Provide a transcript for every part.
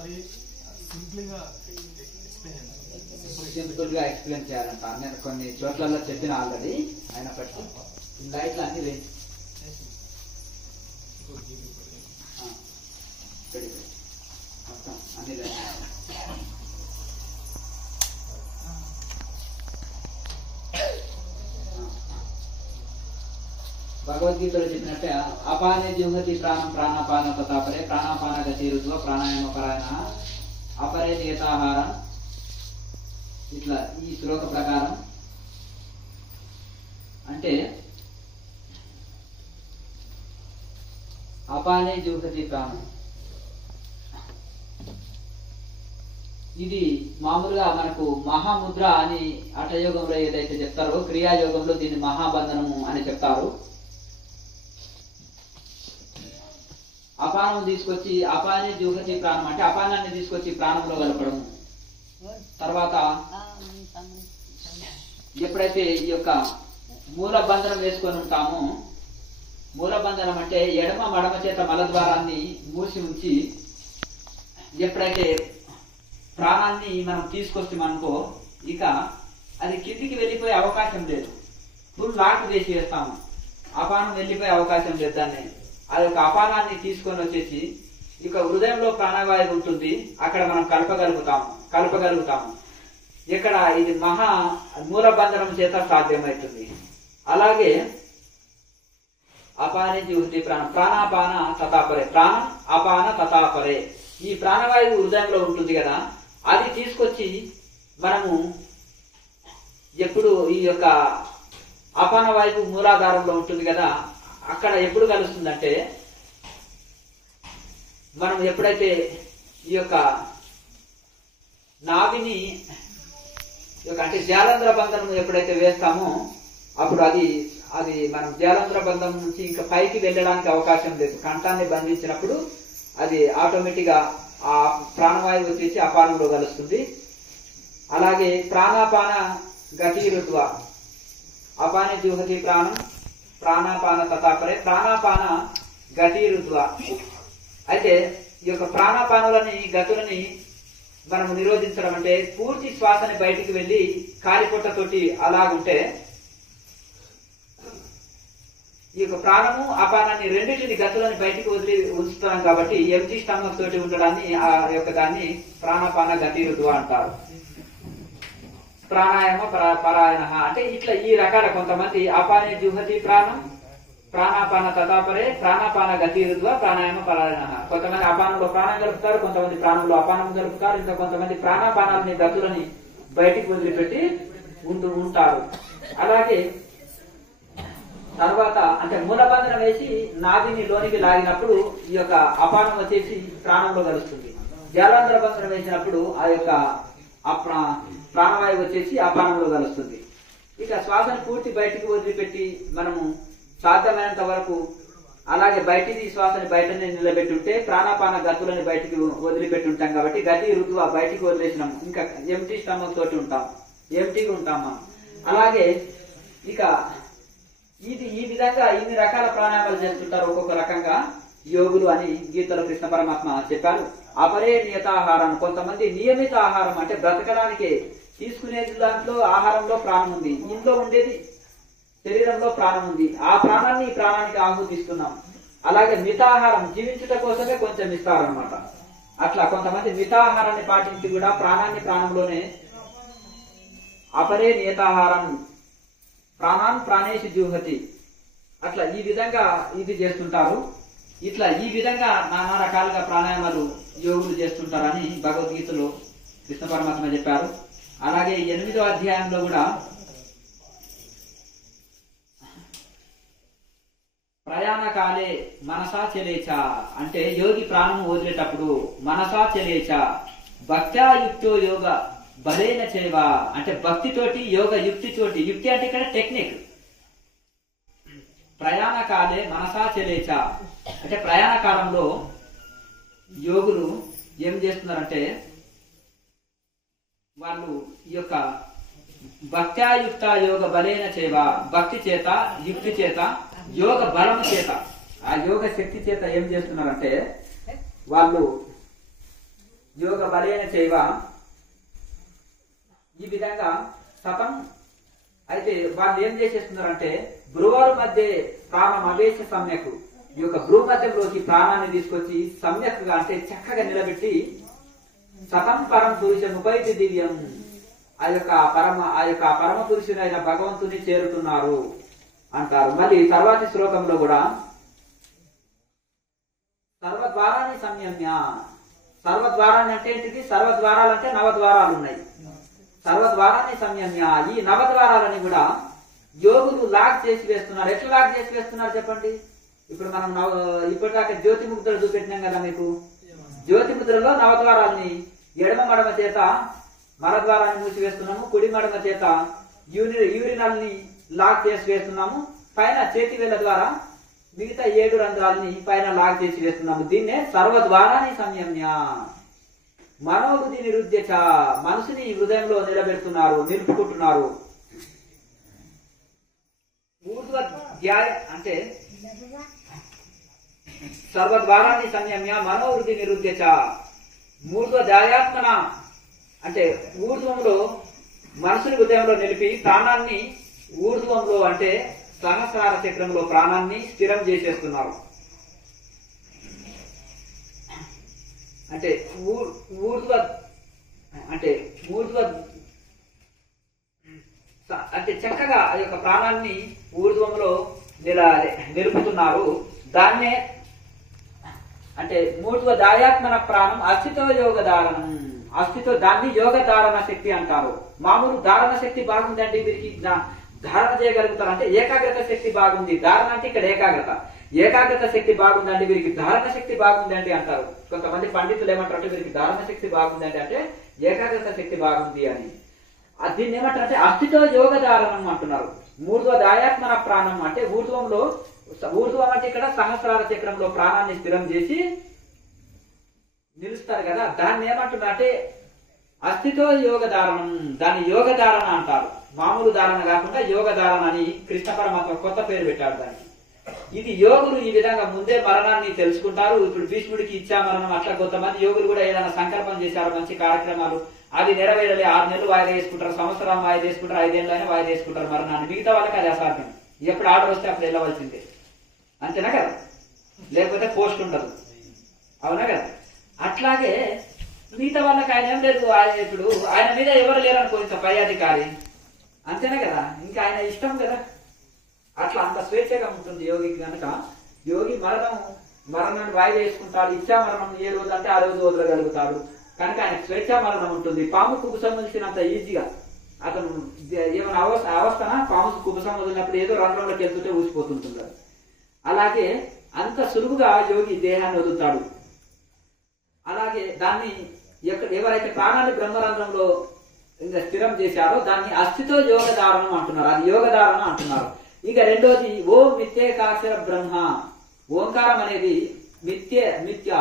Simple గా explain చేయాలంట. నేను కొన్ని చోట్లలో చెప్పిన ఆల్రెడీ. అయినప్పటికీ లైట్లు అన్ని వేసి మొత్తం అన్ని భగవద్గీతలో చెప్పినట్టే అపానే జుహతి ప్రాణం ప్రాణాపాన తతాపరే ప్రాణాపాన గతి రుద్వ ప్రాణాయామ పరాయణ అపరే నియతాహారం. ఇట్లా ఈ శ్లోక ప్రకారం అంటే అపానే జుహతి ప్రాణం ఇది మామూలుగా మనకు మహాముద్ర అని హఠయోగంలో ఏదైతే చెప్తారో క్రియాయోగంలో దీన్ని మహాబంధనము అని చెప్తారు. అపానం తీసుకొచ్చి అపానే జుహతి ప్రాణం అంటే అపానాన్ని తీసుకొచ్చి ప్రాణంలో కలపడం. తర్వాత ఎప్పుడైతే ఈ యొక్క మూల బంధనం వేసుకొని ఉంటామో, మూల బంధనం అంటే ఎడమ మడమ చేత మలద్వారాన్ని మూసి ఉంచి ఎప్పుడైతే ప్రాణాన్ని మనం తీసుకొస్తామనుకో ఇక అది కిందికి వెళ్ళిపోయే అవకాశం లేదు. ఫుల్ లాక్ వేసి వేస్తాము, అపానం వెళ్ళిపోయే అవకాశం లేదు. దాన్ని అది ఒక అపానాన్ని తీసుకొని వచ్చేసి ఇక హృదయంలో ప్రాణవాయువు ఉంటుంది, అక్కడ మనం కలపగలుగుతాము. ఇక్కడ ఇది మహా మూలబంధనం చేత సాధ్యమవుతుంది. అలాగే అపానే జుహతి ప్రాణం ప్రాణాపాన తతాపరే ప్రాణం అపాన తతాపరే ఈ ప్రాణవాయువు హృదయంలో ఉంటుంది కదా, అది తీసుకొచ్చి మనము ఎప్పుడు ఈ యొక్క అపాన వాయువు మూలాధారంలో ఉంటుంది కదా, అక్కడ ఎప్పుడు కలుస్తుందంటే మనం ఎప్పుడైతే ఈ యొక్క నాభిని అంటే జాలంధ్ర బంధనం ఎప్పుడైతే వేస్తామో అప్పుడు అది మనం జాలంధ్ర బంధం నుంచి ఇంకా పైకి వెళ్ళడానికి అవకాశం లేదు. కంఠాన్ని బంధించినప్పుడు అది ఆటోమేటిక్ గా ఆ ప్రాణవాయువు వచ్చేసి అపానంలో కలుస్తుంది. అలాగే ప్రాణాపాన గతి రుత్వ అపానే జుహతి ప్రాణం ప్రాణాపాన తతాపరే ప్రాణాపాన గతి రుత్వ. అయితే ఈ యొక్క ప్రాణాపానులని గతులని మనం నిరోధించడం అంటే పూర్తి శ్వాసని బయటికి వెళ్లి కాలిపొట్టతోటి అలాగుంటే ఈ యొక్క ప్రాణము అపానాన్ని రెండింటిని గతులని బయటికి వదిలి ఉంచుతున్నాం కాబట్టి ఎంటీ స్టమక్ తోటి ఉండడాన్ని ఆ యొక్క దాన్ని ప్రాణాపాన గతి రుత్వ అంటారు. ప్రాణాయామ పరాయణ అంటే ఇట్లా ఈ రకాల కొంతమంది అపానే జుహతి ప్రాణం ప్రాణాపాన తతాపరే ప్రాణాపాన గతి రుత్వ ప్రాణాయామ పరాయణ. కొంతమంది అపానంలో ప్రాణం గలుపుతారు, కొంతమంది ప్రాణంలో అపానం గలుపుతారు, ఇంకా కొంతమంది ప్రాణాపానాలని గతులని బయటికి వదిలిపెట్టి ఉంటారు. అలాగే తర్వాత అంటే మూలబంధనం వేసి నాభిని లోనికి లాగినప్పుడు ఈ యొక్క అపానం వచ్చేసి ప్రాణంలో కలుస్తుంది. జాలాంధ్ర బంధనం వేసినప్పుడు ఆ యొక్క ప్రాణవాయువు వచ్చేసి అపానంలో కలుస్తుంది. ఇక శ్వాసను పూర్తి బయటికి వదిలిపెట్టి మనము సాధ్యమైనంత వరకు అలాగే బయటికి శ్వాసని బయటనే నిలబెట్టి ఉంటే ప్రాణాపాన గతులని బయటికి వదిలిపెట్టి ఉంటాం కాబట్టి గతి రుతువ బయటికి వదిలేసినాము, ఇంకా ఎంటీ స్టమక్ తోటి ఎంటీగా ఉంటాం మనం. అలాగే ఇక ఈ విధంగా ఇన్ని రకాల ప్రాణాయామాలు చేస్తుంటారు ఒక్కొక్క రకంగా యోగులు అని గీతలో కృష్ణ పరమాత్మ చెప్పారు. అపరే నియతాహారం కొంతమంది నియమిత ఆహారం అంటే బ్రతకడానికి తీసుకునేది దాంట్లో ఆహారంలో ప్రాణం ఉంది, ఇంట్లో ఉండేది శరీరంలో ప్రాణం ఉంది, ఆ ప్రాణాన్ని ఈ ప్రాణానికి ఆహుతిస్తున్నాం. అలాగే మితాహారం జీవించుట కోసమే కొంచెం ఇస్తారనమాట. అట్లా కొంతమంది మితాహారాన్ని పాటించి కూడా ప్రాణాన్ని ప్రాణంలోనే అపరే నియతాహారం ప్రాణాన్ ప్రాణేషు జుహతి అట్లా ఈ విధంగా ఇది చేస్తుంటారు. ఇట్లా ఈ విధంగా నానా రకాలుగా ప్రాణాయామాలు యోగులు చేస్తుంటారని భగవద్గీతలో కృష్ణ పరమాత్మ చెప్పారు. అలాగే 8వ అధ్యాయంలో కూడా ప్రయాణ కాలే మనసా చెలేచా అంటే యోగి ప్రాణము వదిలేటప్పుడు మనసా చెలేచా భక్త్యాయుక్తో యోగ బలేన చేవా అంటే భక్తితోటి యోగ యుక్తితోటి, యుక్తి అంటే ఇక్కడ టెక్నిక్. ప్రయాణ కాలే మనసా చెలేచా అంటే ప్రయాణ కాలంలో యోగులు ఏం చేస్తున్నారంటే వాళ్ళు ఈ యొక్క భక్త్యాయుక్త యోగ బలేన చేవా భక్తి చేత యుక్తి చేత యోగ బలము చేత ఆ యోగ శక్తి చేత ఏం చేస్తున్నారంటే వాళ్ళు యోగ బలేన చేయవ ఈ విధంగా సతం అయితే వాళ్ళు ఏం చేసేస్తున్నారంటే భ్రువారు మధ్య ప్రాణం అవేశ సమ్యక్ ఈ యొక్క భ్రూ మధ్యంలోకి ప్రాణాన్ని తీసుకొచ్చి సమ్యక్గా అంటే చక్కగా నిలబెట్టి సతం పరం పురుష ఉపైతి దివ్యం ఆ యొక్క పరమ పురుషుడైన భగవంతుని చేరుతున్నారు అంటారు. మళ్ళీ తర్వాతి శ్లోకంలో కూడా సర్వద్వారాన్ని సంయమ్య, సర్వద్వారాన్ని అంటే ఏంటిది? సర్వద్వారాలు అంటే నవద్వారాలు ఉన్నాయి. సర్వద్వారాన్ని సంయమ్య, ఈ నవద్వారాలని కూడా యోగులు లాక్ చేసి వేస్తున్నారు. ఎట్లా లాక్ చేసి వేస్తున్నారు చెప్పండి? ఇప్పుడు మనం ఇప్పటిదాకా జ్యోతి ముద్రలు చూపెట్టినాం కదా మీకు. జ్యోతి ముద్రలో నవద్వారాలని ఎడమ మడమ చేత మలద్వారాన్ని మూసివేస్తున్నాము, కుడి మడమ చేత యూరినల్ ని లాక్ చేసి వేస్తున్నాము, పైన చేతి వేళ్ల ద్వారా మిగతా 7 రంధ్రాలని పైన లాక్ చేసి వేస్తున్నాము. దీన్నే సర్వద్వారాన్ని సంయమ్య. మనోబుద్ధి నిరుద్యచ, మనసుని హృదయంలో నిలబెడుతున్నారు, నిలుపుకుంటున్నారు. ఊర్ధ్వధ్యాయ అంటే సర్వద్వారాన్ని సంయమ్య మనోవృద్ధి నిరుద్యచ. మూర్ధ్వధ్యాయాత్మన అంటే ఊర్ధ్వంలో మనసుని హృదయంలో నిలిపి ప్రాణాన్ని ఊర్ధ్వంలో అంటే సహస్రార చక్రంలో ప్రాణాన్ని స్థిరం చేసేస్తున్నారు. అంటే ఊర్ధ్వ అంటే చక్కగా ఆ యొక్క ప్రాణాన్ని ఊర్ధ్వంలో నిలుపుతున్నారు. దాన్నే అంటే మూర్ధ్వ దాయాత్మన ప్రాణం అస్థితో యోగ ధారణం. అస్థితో దాన్ని యోగ ధారణ శక్తి అంటారు. మామూలు ధారణ శక్తి బాగుందండి వీరికి, ధారణ చేయగలుగుతారు అంటే ఏకాగ్రత శక్తి బాగుంది. ధారణ అంటే ఇక్కడ ఏకాగ్రత శక్తి బాగుందండి వీరికి, ధారణ శక్తి బాగుందండి అంటారు. కొంతమంది పండితులు ఏమంటారు అంటే వీరికి ధారణ శక్తి బాగుందండి అంటే ఏకాగ్రత శక్తి బాగుంది అని. దీన్ని ఏమంటారు అంటే అస్థితో యోగ ధారణం అంటున్నారు. మూర్ధ్వ దాయాత్మన ప్రాణం అంటే ఊర్ధ్వం అంటే ఇక్కడ సహస్రార చక్రంలో ప్రాణాన్ని స్థిరం చేసి నిలుస్తారు కదా, దాన్ని ఏమంటున్నారు అంటే అస్థితో యోగ ధారణం. దాన్ని యోగ ధారణ అంటారు. మామూలు ధారణ కాకుండా యోగ ధారణ అని కృష్ణ పరమాత్మ కొత్త పేరు పెట్టాడు దానికి. ఇది యోగులు ఈ విధంగా ముందే మరణాన్ని తెలుసుకుంటారు. ఇప్పుడు భీష్ముడికి ఇచ్చా మరణం, అట్లా కొంతమంది యోగులు కూడా ఏదైనా సంకల్పం చేశారు మంచి కార్యక్రమాలు, అది నెరవేరలే 6 నెలలు వాయిదా వేసుకుంటారు, సంవత్సరం వాయిదా వేసుకుంటారు, 5 ఏళ్ళైనా వాయిదా వేసుకుంటారు మరణాన్ని. మిగతా వాళ్ళకి అది అసాధ్యం. ఎప్పుడు ఆర్డర్ వస్తే అప్పుడు వెళ్ళవలసిందే, అంతేనా కదా? లేకపోతే పోస్ట్ ఉండదు, అవునా కదా? అట్లాగే మిగతా వాళ్ళకి ఆయన ఏం లేదు. ఇప్పుడు ఆయన మీద ఎవరు లేరనుకో ఇంకా పై అధికారి, అంతేనా కదా? ఇంకా ఆయన ఇష్టం కదా. అట్లా అంత స్వేచ్ఛగా ఉంటుంది యోగికి. కనుక యోగి మరణాన్ని వాయిదా వేసుకుంటాడు. ఇచ్చా మరణం ఏ రోజు అంటే ఆ రోజు వదలగలుగుతాడు. కనుక ఆయన స్వేచ్ఛా మరణం ఉంటుంది. పాము కుబుసం వదిలినంత ఈజీగా అతను ఏమైనా అవస్థన పాము కుబుసం వదిలినప్పుడు ఏదో రంధ్రంలోకి వెళ్తుంటే ఊసిపోతుంటుంది. అలాగే అంత సులువుగా యోగి దేహాన్ని వదులుతాడు. అలాగే దాన్ని ఎవరైతే ప్రాణాన్ని బ్రహ్మరంధ్రంలో స్థిరం చేశారో దాన్ని అస్థితో యోగ ధారణం అంటున్నారు. అది యోగ ధారణ అంటున్నారు. ఇక రెండోది ఓం మిథ్యేకాక్షర బ్రహ్మ. ఓంకారం అనేది మిథ్య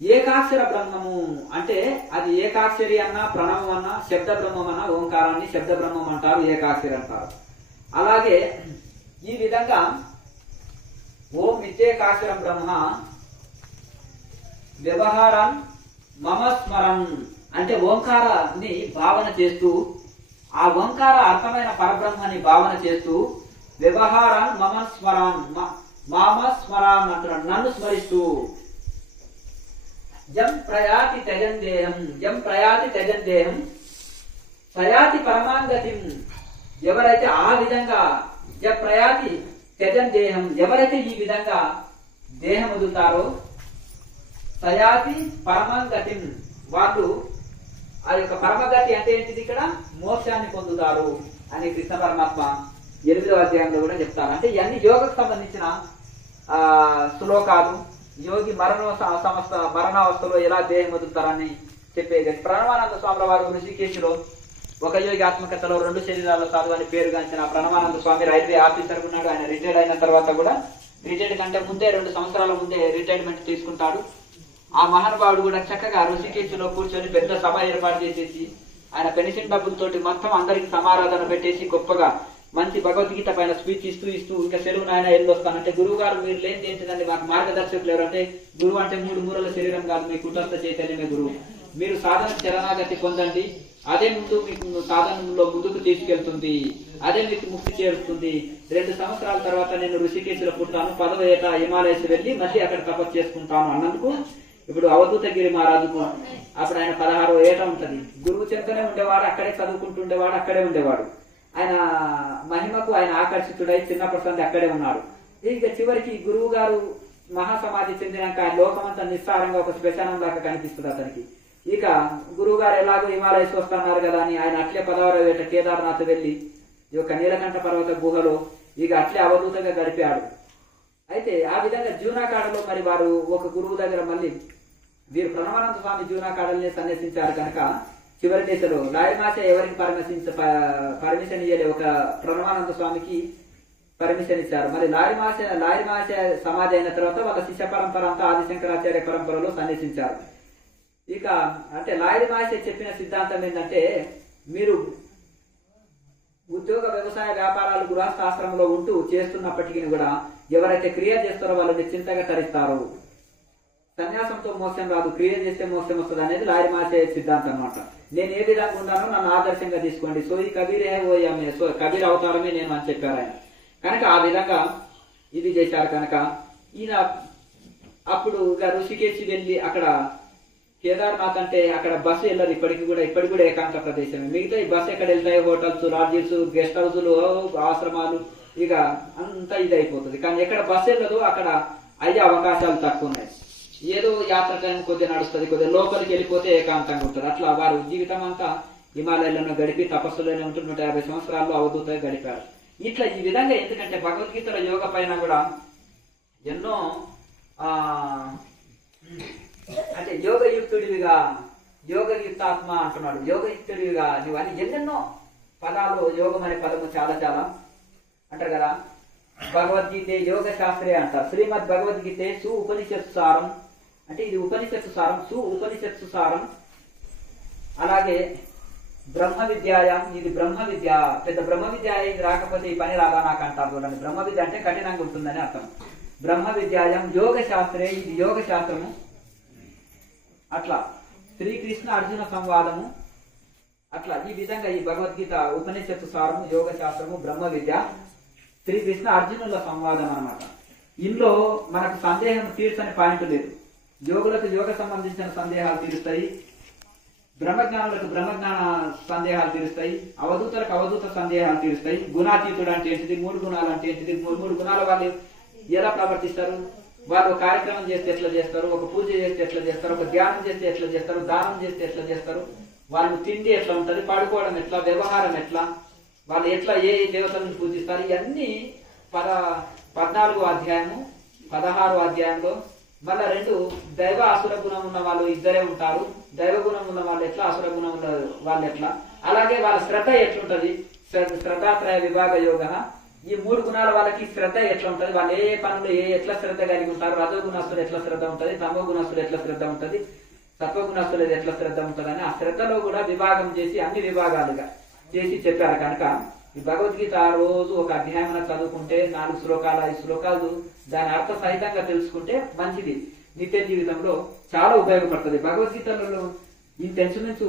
ఏకాక్షర బ్రహ్మము అంటే అది ఏకాక్షరి అన్నా ప్రణవం అన్నా శబ్ద బ్రహ్మం అన్నా ఓంకారాన్ని శబ్ద బ్రహ్మం అంటారు, ఏకాక్షరి అంటారు. అలాగే ఈ విధంగా ఓం మిథ్యేకాక్షరం బ్రహ్మ వ్యవహారం మమ స్మరం అంటే ఓంకారాన్ని భావన చేస్తూ ఆ ఓంకార అర్థమైన పరబ్రహ్మని భావన చేస్తూ వ్యవహారం మమ స్మరాన్ అంటున్నాడు, నన్ను స్మరిస్తూ. జం ప్రయాతి త్యజన్ దేహం ప్రయాతి పరమాంగతిం. ఎవరైతే ఆ విధంగా ప్రయాతి త్యజన్ దేహం, ఎవరైతే ఈ విధంగా దేహం వదులుతారో ప్రయాతి పరమాంగతిం, వాళ్ళు ఆ యొక్క పరమగతి అంటే ఏంటిది? ఇక్కడ మోక్షాన్ని పొందుతారు అని కృష్ణ పరమాత్మ 8వ అధ్యాయంలో కూడా చెప్తారు. అంటే ఇవన్నీ యోగకు సంబంధించిన శ్లోకాలు. యోగి మరణావస్థలో ఎలా దేహం వదులుతారని చెప్పేది. ప్రణవానంద స్వాముల వారు ఋషికేశ్లో ఒక యోగి ఆత్మకథలో 2 శరీరాల సాధువు అని పేరుగాంచిన ప్రణవానంద స్వామి రైల్వే ఆఫీసర్ ఉన్నాడు. ఆయన రిటైర్డ్ అయిన తర్వాత కూడా రిటైర్డ్ కంటే ముందే 2 సంవత్సరాల ముందే రిటైర్మెంట్ తీసుకుంటాడు. ఆ మహానుభావుడు కూడా చక్కగా ఋషికేశ్లో కూర్చొని పెద్ద సభ ఏర్పాటు చేసేసి ఆయన పెన్షన్ డబ్బులతోటి మొత్తం అందరికి సమారాధన పెట్టేసి గొప్పగా మంచి భగవద్గీత పైన స్పీచ్ ఇస్తూ ఇంకా సెలవు నాయన వెళ్ళొస్తానంటే గురువు గారు మీరు లేని ఏంటిదండి మాకు మార్గదర్శకులు ఎవరు అంటే గురువు అంటే 3 మూరల శరీరం కాదు, మీ కుటస్థ చైతన్యమే గురువు. మీరు సాధన శరణాగతి పొందండి, అదే ముందు మీకు సాధనలో ముందుకు తీసుకెళ్తుంది, అదే మీకు ముక్తి చేరుస్తుంది. 2 సంవత్సరాల తర్వాత నేను ఋషికేశ్లో పుట్టాను, 10వ ఏట హిమాలయస్ వెళ్ళి మళ్ళీ అక్కడ తపస్సు చేసుకుంటాను అన్నందుకు ఇప్పుడు అవధూతగిరి మహారాజుకు అప్పుడు ఆయన 16వ ఏట ఉంటది. గురువు చెంతనే ఉండేవాడు, అక్కడే చదువుకుంటుండేవాడు, అక్కడే ఉండేవాడు. ఆయన మహిమకు ఆయన ఆకర్షితుడై చిన్నప్పటి నుండి అక్కడే ఉన్నాడు. ఇక చివరికి గురువు గారు మహాసమాధి చెందినాక ఆయన లోకమంతా నిస్సారంగా ఒక శ్మశానం దాకా కనిపిస్తుంది అతనికి. ఇక గురువు గారు ఎలాగో హిమాలయస్ వస్తున్నారు కదా అని ఆయన అట్లే 16వ ఏట కేదార్నాథ్ వెళ్లి ఈ యొక్క నీలకంఠ పర్వత గుహలో ఇక అట్లే అవధూతంగా గడిపాడు. అయితే ఆ విధంగా జూనాకాడలో మరి వారు ఒక గురువు దగ్గర మళ్ళీ వీరు ప్రణవానంద స్వామి జూనాకాడల్ని సన్యసించారు కనుక చివరి దశలో లాయమాచ ఎవరికి పర్మిషన్ ఇయ్యలే, ఒక ప్రణవానంద స్వామికి పర్మిషన్ ఇచ్చారు. మరి లాయమాచ సమాధి అయిన తర్వాత వాళ్ళ శిష్య పరంపర అంతా ఆదిశంకరాచార్య పరంపరలో సన్యసించారు. ఇక అంటే లాయమాచ చెప్పిన సిద్ధాంతం ఏంటంటే మీరు ఉద్యోగ వ్యవసాయ వ్యాపారాలు గృహస్థాశ్రమంలో ఉంటూ చేస్తున్నప్పటికీ కూడా ఎవరైతే క్రియ చేస్తారో వాళ్ళని చింతగా తరిస్తారు. సన్యాసంతో మోసం రాదు, క్రియ చేస్తే మోసం వస్తుంది అనేది లాయమాచే సిద్ధాంతం అనమాట. నేను ఏ విధంగా ఉన్నానో నన్ను ఆదర్శంగా తీసుకోండి, సో ఈ కబీర్ సో కబీర్ అవతారమే నేను అని చెప్పారు ఆయన. కనుక ఆ విధంగా ఇది చేశారు. కనుక ఈయన అప్పుడు ఋషికేశ్ వెళ్ళి అక్కడ కేదార్నాథ్ అంటే అక్కడ బస్సు వెళ్ళదు ఇప్పటికి కూడా ఏకాంత ప్రదేశమే. మిగతా ఈ బస్సు ఎక్కడ వెళ్తాయి, హోటల్స్, లాడ్జెస్, గెస్ట్ హౌస్లు, ఆశ్రమాలు, ఇక అంతా ఇది అయిపోతుంది. కానీ ఎక్కడ బస్సు వెళ్ళదు అక్కడ అయ్యే అవకాశాలు తక్కువ ఉన్నాయి. ఏదో యాత్ర టైం కొద్దిగా నడుస్తుంది, కొద్దిగా లోపలికి వెళ్ళిపోతే ఏకాంతంగా ఉంటుంది. అట్లా వారు జీవితం అంతా హిమాలయాలను గడిపి తపస్సులోనే ఉంటూ 150 సంవత్సరాల్లో అవధూతంగా గడిపారు. ఇట్లా ఈ విధంగా ఎందుకంటే భగవద్గీతలో యోగ పైన కూడా ఎన్నో అంటే యోగయుక్తుడివిగా, యోగయుక్తాత్మ అంటున్నాడు, యోగయుక్తుడివిగా నువ్వు అని ఎన్నెన్నో పదాలు, యోగం అనే పదము చాలా చాలా అంటారు కదా. భగవద్గీతే యోగ శాస్త్రే అంటారు. శ్రీమద్ భగవద్గీతే సు ఉపనిషత్తు సారం అంటే ఇది ఉపనిషత్తు సారం, సు ఉపనిషత్తు సారం. అలాగే బ్రహ్మ విద్యాయం, ఇది బ్రహ్మ విద్య, పెద్ద బ్రహ్మ విద్య ఇది రాకపోతే ఈ పని రాదా నాకు అంటారు చూడండి. బ్రహ్మ విద్య అంటే కఠినంగా ఉంటుందని అర్థం. బ్రహ్మ విద్యాయం యోగ శాస్త్రే, ఇది యోగ శాస్త్రము. అట్లా శ్రీకృష్ణ అర్జున సంవాదము, అట్లా ఈ విధంగా ఈ భగవద్గీత ఉపనిషత్తు సారము, యోగ శాస్త్రము, బ్రహ్మ విద్య, శ్రీకృష్ణ అర్జునుల సంవాదం అన్నమాట. ఇందులో మనకు సందేహం తీర్చని పాయింట్ లేదు. యోగులకు యోగ సంబంధించిన సందేహాలు తీరుస్తాయి, బ్రహ్మజ్ఞానులకు బ్రహ్మజ్ఞాన సందేహాలు తీరుస్తాయి, అవధూతలకు అవధూత సందేహాలు తీరుస్తాయి. గుణాతీతుడు అంటే ఏంటిది, 3 గుణాలు అంటే ఏంటిది, 3 గుణాల వాళ్ళు ఎలా ప్రవర్తిస్తారు, వాళ్ళు ఒక కార్యక్రమం చేస్తే ఎట్లా చేస్తారు, ఒక పూజ చేస్తే ఎట్లా చేస్తారు, ఒక ధ్యానం చేస్తే ఎట్లా చేస్తారు, దానం చేస్తే ఎట్లా చేస్తారు, వాళ్ళు తిండి ఎట్లా ఉంటది, పడుకోవడం ఎట్లా, వ్యవహారం ఎట్లా, వాళ్ళు ఎట్లా ఏ దేవతలను పూజిస్తారు, ఇవన్నీ 14వ అధ్యాయము 16వ అధ్యాయంలో మళ్ళా 2 దైవ అసుర గుణం ఉన్న వాళ్ళు ఇద్దరే ఉంటారు. దైవ గుణం ఉన్న వాళ్ళు ఎట్లా, అసుర గుణం ఉన్న వాళ్ళు ఎట్లా, అలాగే వాళ్ళ శ్రద్ధ ఎట్లుంటది, శ్రద్ధాత్రయ విభాగ యోగ. ఈ 3 గుణాల వాళ్ళకి శ్రద్ధ ఎట్లా ఉంటది, వాళ్ళు ఏ పనులు ఎట్లా శ్రద్ధ కలిగి ఉంటారు, రజో గుణస్తులు ఎట్లా శ్రద్ధ ఉంటది, తమో గుణస్తులు ఎట్లా శ్రద్ధ ఉంటది, సత్వగుణస్తులు ఎట్లా శ్రద్ధ ఉంటది అని ఆ శ్రద్ధలో కూడా విభాగం చేసి అన్ని విభాగాలుగా చేసి చెప్పారు. కనుక ఈ భగవద్గీత రోజు ఒక అధ్యాయం చదువుకుంటే 4 శ్లోకాలు 5 శ్లోకాలు దాని అర్థ సహితంగా తెలుసుకుంటే మంచిది. నిత్య జీవితంలో చాలా ఉపయోగపడుతుంది. భగవద్గీతలలో ఇంచుమించు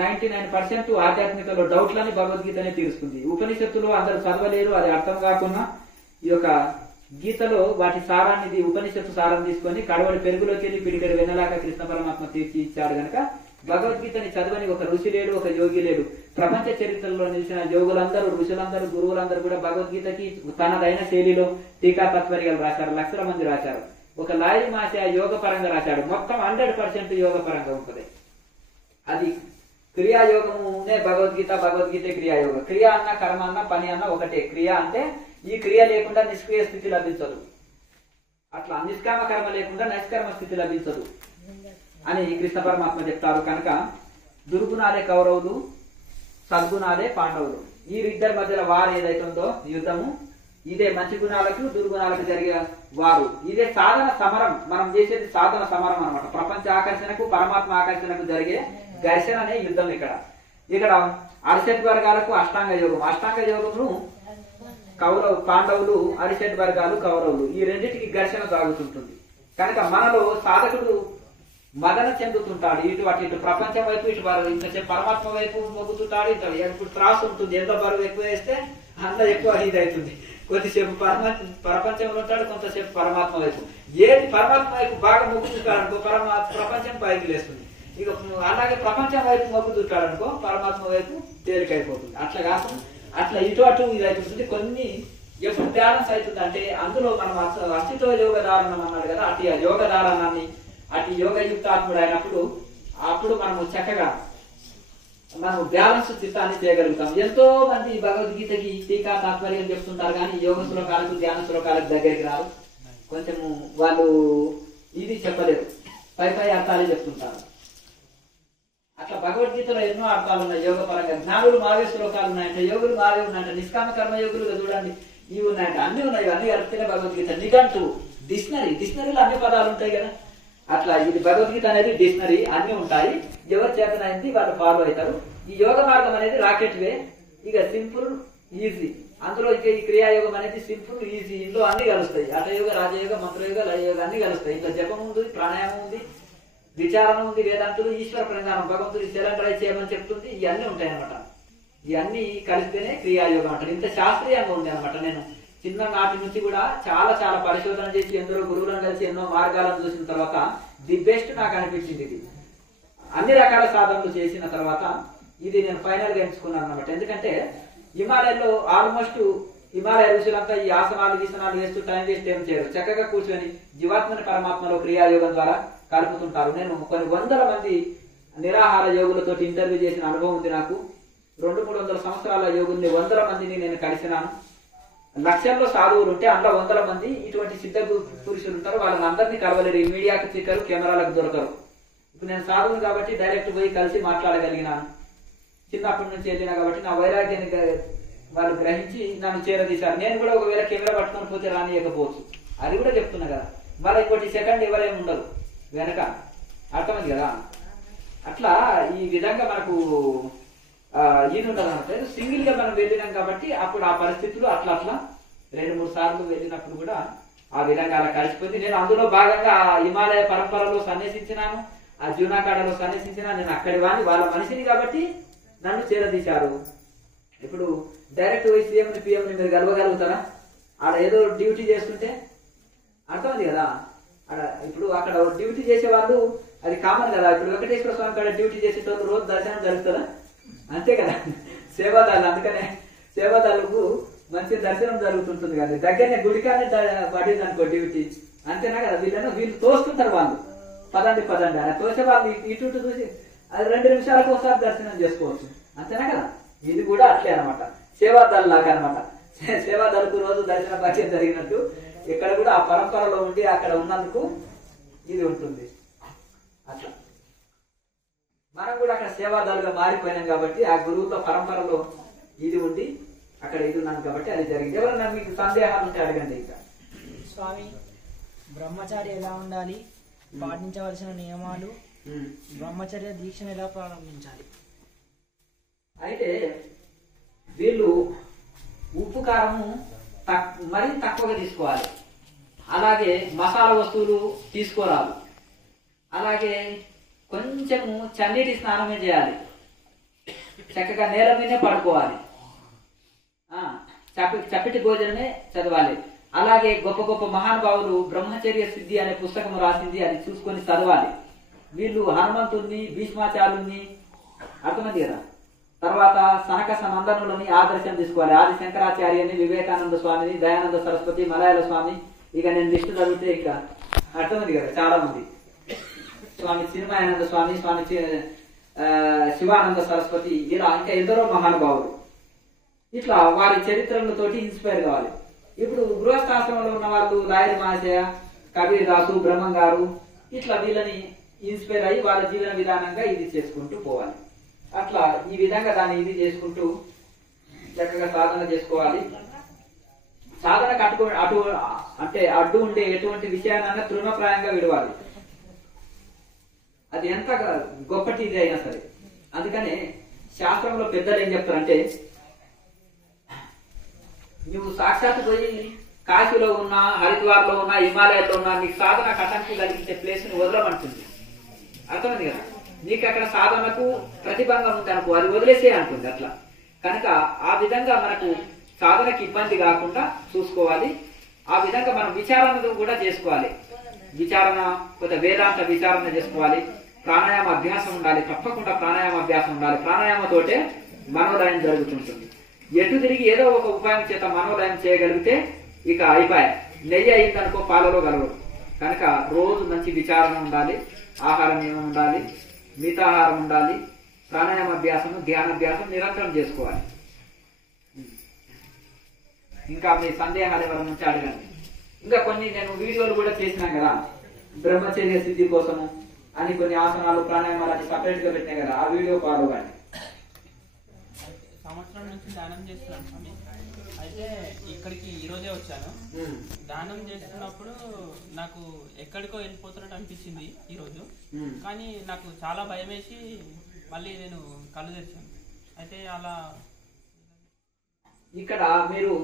99% ఆధ్యాత్మికలో డౌట్లని భగవద్గీతనే తీరుస్తుంది. ఉపనిషత్తులో అందరూ చదవలేరు, అది అర్థం కాకుండా ఈ యొక్క గీతలో వాటి సారాన్ని ఉపనిషత్తు సారం తీసుకొని కడవడి పెరుగులోకి వెళ్ళి పిడిగడి వెన్నలాగా కృష్ణ పరమాత్మ తీర్చి ఇచ్చాడు. కనుక భగవద్గీతని చదవని ఒక ఋషి లేడు, ఒక యోగి లేడు. ప్రపంచ చరిత్రలో నిలిచిన యోగులందరూ, ఋషులందరూ, గురువులందరూ కూడా భగవద్గీతకి తనదైన శైలిలో టీకా తత్పర్యాలు రాశారు. లక్షల మంది రాశారు. ఒక లాయరి మాస యోగ పరంగా రాశాడు. మొత్తం 100% యోగ పరంగా ఉంటుంది. అది క్రియాయోగమునే భగవద్గీత, భగవద్గీత క్రియాయోగ. క్రియ అన్న, కర్మ అన్న, పని అన్న ఒకటే. క్రియ అంటే ఈ క్రియ లేకుండా నిష్క్రియ స్థితి లభించదు, అట్లా నిష్కామ కర్మ లేకుండా నిష్కర్మ స్థితి లభించదు అని కృష్ణ పరమాత్మ చెప్తారు. కనుక దుర్గుణాలే కౌరవులు, సద్గుణాలే పాండవులు. ఈ ఇద్దరి మధ్యలో వారు ఏదైతే ఉందో యుద్ధము, ఇదే మంచి గుణాలకు దుర్గుణాలకు జరిగే వారు. ఇదే సాధన సమరం. మనం చేసేది సాధన సమరం అనమాట. ప్రపంచ ఆకర్షణకు పరమాత్మ ఆకర్షణకు జరిగే ఘర్షణ అనే యుద్ధం. ఇక్కడ ఇక్కడ అరిషడ్ వర్గాలకు అష్టాంగ యోగం. అష్టాంగ యోగమును పాండవులు, అరిషడ్ వర్గాలు కౌరవులు, ఈ రెండింటికి ఘర్షణ సాగుతుంటుంది. కనుక మనలో సాధకుడు మదన చెందుతుంటాడు. ఇటు ప్రపంచం వైపు, ఇంతసేపు పరమాత్మ వైపు మొగ్గుతుంటాడు. ఇప్పుడు త్రాసు ఉంటుంది, ఎంత బరువు ఎక్కువ వేస్తే అంత ఎక్కువ ఇది అవుతుంది. కొద్దిసేపు ప్రపంచంలో ఉంటాడు, కొంతసేపు పరమాత్మ వైపు. ఏది పరమాత్మ వైపు బాగా మొగ్గుతుంటాడు అనుకో, ప్రపంచం పైకి లేస్తుంది. ఇక అలాగే ప్రపంచం వైపు మొగ్గుతుంటాడు అనుకో, పరమాత్మ వైపు తేలికైపోతుంది. అట్లా కాకుండా అట్లా ఇటు అటు ఇది అవుతుంది. కొన్ని ఎప్పుడు బ్యాలెన్స్ అవుతుంది అంటే అందులో మనం అస్థిత్వ యోగ ధారణం అన్నాడు కదా, అటు యోగ ధారణాన్ని, అటు యోగయుక్తాత్ముడు అయినప్పుడు అప్పుడు మనము చక్కగా మనం బ్యాలెన్స్ చిత్తాన్ని చేయగలుగుతాం. ఎంతో మంది భగవద్గీతకి టీకా తాత్పర్యం చెప్తుంటారు, కానీ యోగ శ్లోకాలకు, ధ్యాన శ్లోకాలకు దగ్గరికి రారు. కొంచెము వాళ్ళు ఇది చెప్పలేరు, పై అర్థాలే చెప్తుంటారు. అట్లా భగవద్గీతలో ఎన్నో అర్థాలు ఉన్నాయి. యోగ పరంగా జ్ఞానులు మావే శ్లోకాలు ఉన్నాయంట, యోగులు మావే ఉన్నాయంట, నిష్కామ కర్మయోగులుగా చూడండి ఇవి ఉన్నాయంట, అన్ని ఉన్నాయి. అన్ని కలిపితేనే భగవద్గీత. నిఘంటు డిక్షనరీలో అన్ని పదాలు ఉంటాయి కదా, అట్లా ఇది భగవద్గీత అనేది డిక్షనరీ, అన్ని ఉంటాయి. ఎవరు చేతనైంది వాళ్ళు ఫాలో అవుతారు. ఈ యోగ మార్గం అనేది రాకెట్ వే, ఇక సింపుల్ ఈజీ. అందులో ఇక ఈ క్రియాయోగం అనేది సింపుల్ ఈజీ, ఇందులో అన్ని కలుస్తాయి. హఠయోగ, రాజయోగ, మంత్రయోగ, లయయోగ అన్ని కలుస్తాయి. ఇట్లా జపం ఉంది, ప్రాణాయామం ఉంది, విచారణ ఉంది, వేదాంతులు, ఈశ్వర ప్రణామం, భగవంతుడి సెలండ్రై చేయమని చెప్తుంది. ఇవన్నీ ఉంటాయి అనమాట. ఇవన్నీ కలిస్తేనే క్రియాయోగం అంటారు. ఇంత శాస్త్రీయంగా ఉంది అనమాట. నేను చిన్ననాటి నుంచి కూడా చాలా చాలా పరిశోధన చేసి ఎందరో గురువులను కలిసి ఎన్నో మార్గాలను చూసిన తర్వాత ది బెస్ట్ నాకు అనిపించింది ఇది. అన్ని రకాల సాధనలు చేసిన తర్వాత ఇది నేను ఫైనల్ గా ఎంచుకున్నాను అనమాట. ఎందుకంటే హిమాలయాల్లో ఆల్మోస్ట్ హిమాలయ ఋషులంతా ఈ ఆసనాలు గీసనాలు వేస్తూ టైం వేస్ట్ ఏం చేయరు. చక్కగా కూర్చొని జీవాత్మని పరమాత్మలో క్రియాయోగం ద్వారా కలుపుతుంటారు. నేను కొన్ని వందల మంది నిరాహార యోగులతో ఇంటర్వ్యూ చేసిన అనుభవం ఉంది నాకు. 200-300 సంవత్సరాల యోగుల్ని 100 మందిని నేను కలిసినాను. లక్షల్లో సాధువులు ఉంటే అందులో 100 మంది ఇటువంటి సిద్ధ పురుషులు ఉంటారు. వాళ్ళని అందరినీ కలవలేరు, ఈ మీడియాకు చిక్కరు, కెమెరాలకు దొరకరు. ఇప్పుడు నేను సాధువులు కాబట్టి డైరెక్ట్ పోయి కలిసి మాట్లాడగలిగినాను. చిన్నప్పటి నుంచి వెళ్ళినా కాబట్టి నా వైరాగ్యాన్ని వాళ్ళు గ్రహించి నన్ను చేరదీశారు. నేను కూడా ఒకవేళ కెమెరా పట్టుకొని పోతే రానియకపోవచ్చు, అది కూడా చెప్తున్నా కదా. మళ్ళీ ఇంకోటి సెకండ్ ఎవరేమి ఉండరు వెనక, అర్థమైంది కదా. అట్లా ఈ విధంగా మనకు ఇది ఉండదు అనమాట. సింగిల్ గా మనం వెళ్ళినాం కాబట్టి అప్పుడు ఆ పరిస్థితులు అట్లా 2-3 సార్లు వెళ్ళినప్పుడు కూడా ఆ విధంగా అలా కలిసిపోయింది. నేను అందులో భాగంగా హిమాలయ పరంపరలో సన్యసించినాను, ఆ జూనాకాడలో సన్యసించినా. నేను అక్కడి వాడిని, వాళ్ళ మనిషిని కాబట్టి నన్ను చేరదీశారు. ఇప్పుడు డైరెక్ట్ పోయి సీఎంని పిఎంని మీరు కలవగలుగుతారా? ఆడ ఏదో డ్యూటీ చేస్తుంటే అర్థమైంది కదా. ఇప్పుడు అక్కడ డ్యూటీ చేసే వాళ్ళు అది కామన్ కదా. ఇప్పుడు వెంకటేశ్వర స్వామి కాడ డ్యూటీ చేసేటోళ్ళు రోజు దర్శనం జరుగుతుందా? అంతే కదా. సేవాదాలు, అందుకనే సేవాదాలకు మంచి దర్శనం జరుగుతుంటుంది కదా. దగ్గరనే గుడికానే పడింది అనుకో డ్యూటీ, అంతేనా కదా. వీళ్ళు తోస్తుంటారు, వాళ్ళు పదండి అని తోసే వాళ్ళు ఇటు చూసి అది 2 నిమిషాలకు ఒకసారి దర్శనం చేసుకోవచ్చు, అంతేనా కదా. ఇది కూడా అట్లే అనమాట, సేవాదాలు లాగా అనమాట. సేవాదాలకు రోజు దర్శన భాగ్యం జరిగినట్టు ఇక్కడ కూడా ఆ పరంపరలో ఉండి అక్కడ ఉన్నందుకు ఇది ఉంటుంది. అట్లా మనం కూడా అక్కడ సేవాదాలుగా మారిపోయినాం కాబట్టి ఆ గురువుల పరంపరలో ఇది ఉండి అక్కడ ఇది ఉన్నాను కాబట్టి అది జరిగింది. ఎవరన్నా మీకు సందేహాలు ఉంటే అడగండి. ఇంకా స్వామి, బ్రహ్మచారి ఎలా ఉండాలి, పాటించవలసిన నియమాలు, బ్రహ్మచర్య దీక్షను ఎలా ప్రారంభించాలి? అయితే వీళ్ళు ఉప్పు కారము మరీ తక్కువగా తీసుకోవాలి, అలాగే మసాలా వస్తువులు తీసుకోరాదు, అలాగే కొంచెము చన్నీటి స్నానమే చేయాలి, చక్కగా నేల మీదే పడుకోవాలి, చప్పటి భోజనమే చదవాలి. అలాగే గొప్ప గొప్ప మహానుభావులు బ్రహ్మచర్య సిద్ధి అనే పుస్తకం రాసింది, అది చూసుకొని చదవాలి. వీళ్ళు హనుమంతుడిని, భీష్మాచార్యుల్ని, అర్థమైంది కదా. తర్వాత సనక సనందనులని ఆదర్శం తీసుకోవాలి. ఆది శంకరాచార్యని, వివేకానంద స్వామిని, దయానంద సరస్వతి, మలయాళ స్వామి, ఇక నేను లిస్టు చదివితే ఇక అర్థమైంది కదా చాలా మంది. స్వామి చిన్మయానంద స్వామి, స్వామి శివానంద సరస్వతి, ఇలా ఇంకా ఎందరో మహానుభావులు. ఇట్లా వారి చరిత్రలతోటి ఇన్స్పైర్ కావాలి. ఇప్పుడు గృహస్థాశ్రమంలో ఉన్న వాళ్ళు లాయర్ మహాశయ, కబీర్ దాసు, బ్రహ్మం గారు, ఇట్లా వీళ్ళని ఇన్స్పైర్ అయ్యి వాళ్ళ జీవన విధానంగా ఇది చేసుకుంటూ పోవాలి. అట్లా ఈ విధంగా దాన్ని ఇది చేసుకుంటూ చక్కగా సాధన చేసుకోవాలి. సాధన అంటే అడ్డు ఉండే ఎటువంటి విషయాన్నైనా తృణప్రాయంగా విడవాలి, అది ఎంత గొప్పటి ఇది అయినా సరే. అందుకనే శాస్త్రంలో పెద్దలు ఏం చెప్తారంటే, నువ్వు సాక్షాత్తు పోయి కాశీలో ఉన్నా, హరిద్వార్లో ఉన్నా, హిమాలయాల్లో ఉన్నా, నీకు సాధన కథంకి కలిగించే ప్లేస్ ని వదలమంటుంది. అర్థమైంది కదా? నీకు అక్కడ సాధనకు ప్రతిబంధం ఉంది అనుకో, అది వదిలేసే అంటుంది. అట్లా కనుక ఆ విధంగా మనకు సాధనకి ఇబ్బంది కాకుండా చూసుకోవాలి. ఆ విధంగా మనం విచారణ కూడా చేసుకోవాలి. విచారణ కొంత వేదాంత విచారణ చేసుకోవాలి. ప్రాణాయామ అభ్యాసం ఉండాలి, తప్పకుండా ప్రాణాయామ అభ్యాసం ఉండాలి. ప్రాణాయామతోటే మనోలయం జరుగుతుంటుంది. ఎటు తిరిగి ఏదో ఒక ఉపాయం చేత మనోలయం చేయగలిగితే ఇక అయిపోయాయి. నెయ్యి అయిందనుకో పాలలో కలవదు. కనుక రోజు మంచి విచారణ ఉండాలి, ఆహార నియమం ఉండాలి, మితాహారం ఉండాలి, ప్రాణాయామ అభ్యాసం, ధ్యానాభ్యాసం నిరంతరం చేసుకోవాలి. ఇంకా మీ సందేహాలు ఎవరి నుంచి అడగండి. ఇంకా కొన్ని నేను వీడియోలు కూడా చేసినాను కదా, బ్రహ్మచర్య స్థితి కోసము అని కొన్ని ఆసనాలు ప్రాణాయామాలు అని సపరేట్ గా పెట్టినాయి కదా, ఆ వీడియో ఫాలో కానీ. సంవత్సరం నుంచి దానం చేస్తున్నాను స్వామి. అయితే ఇక్కడికి ఈ రోజే వచ్చాను. దానం చేస్తున్నప్పుడు నాకు ఎక్కడికో వెళ్ళిపోతున్నట్టు అనిపించింది ఈ రోజు. కానీ నాకు చాలా భయం వేసి మళ్ళీ నేను కళ్ళు తెచ్చాను. అయితే అలా ఇక్కడ మీరు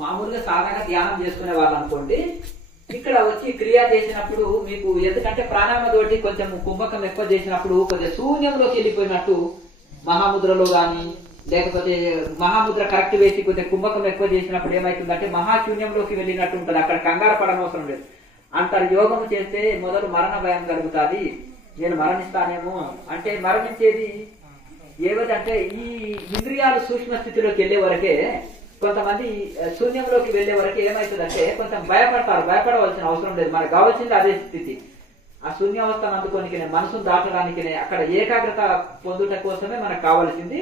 మామూలుగా సాధారణ ధ్యానం చేసుకునే వాళ్ళు అనుకోండి, ఇక్కడ వచ్చి క్రియ చేసినప్పుడు మీకు ఎందుకంటే ప్రాణాయామ తోటి కొంచెం కుంభకం ఎక్కువ చేసినప్పుడు కొద్దిగా శూన్యంలోకి వెళ్ళిపోయినట్టు, మహాముద్రలో గాని లేకపోతే మహాముద్ర కరెక్ట్ వేసి కొద్దిగా కుంభకం ఎక్కువ చేసినప్పుడు ఏమైతుందంటే మహాశూన్యంలోకి వెళ్ళినట్టు ఉంటుంది. అక్కడ కంగారు పడనవసరం లేదు. అంటారు యోగం చేస్తే మొదలు మరణ భయం కలుగుతుంది, నేను మరణిస్తానేమో అంటే. మరణించేది ఏమిటంటే ఈ ఇంద్రియాలు సూక్ష్మ స్థితిలోకి వెళ్లే వరకే, కొంతమంది శూన్యంలోకి వెళ్లే వరకు ఏమవుతుందంటే కొంచెం భయపడతారు. భయపడవలసిన అవసరం లేదు, మనకు కావాల్సింది అదే స్థితి. ఆ శూన్యావస్థను అందుకోనికే, మనసును దాటడానికి, అక్కడ ఏకాగ్రత పొందుట కోసమే మనకు కావాల్సింది.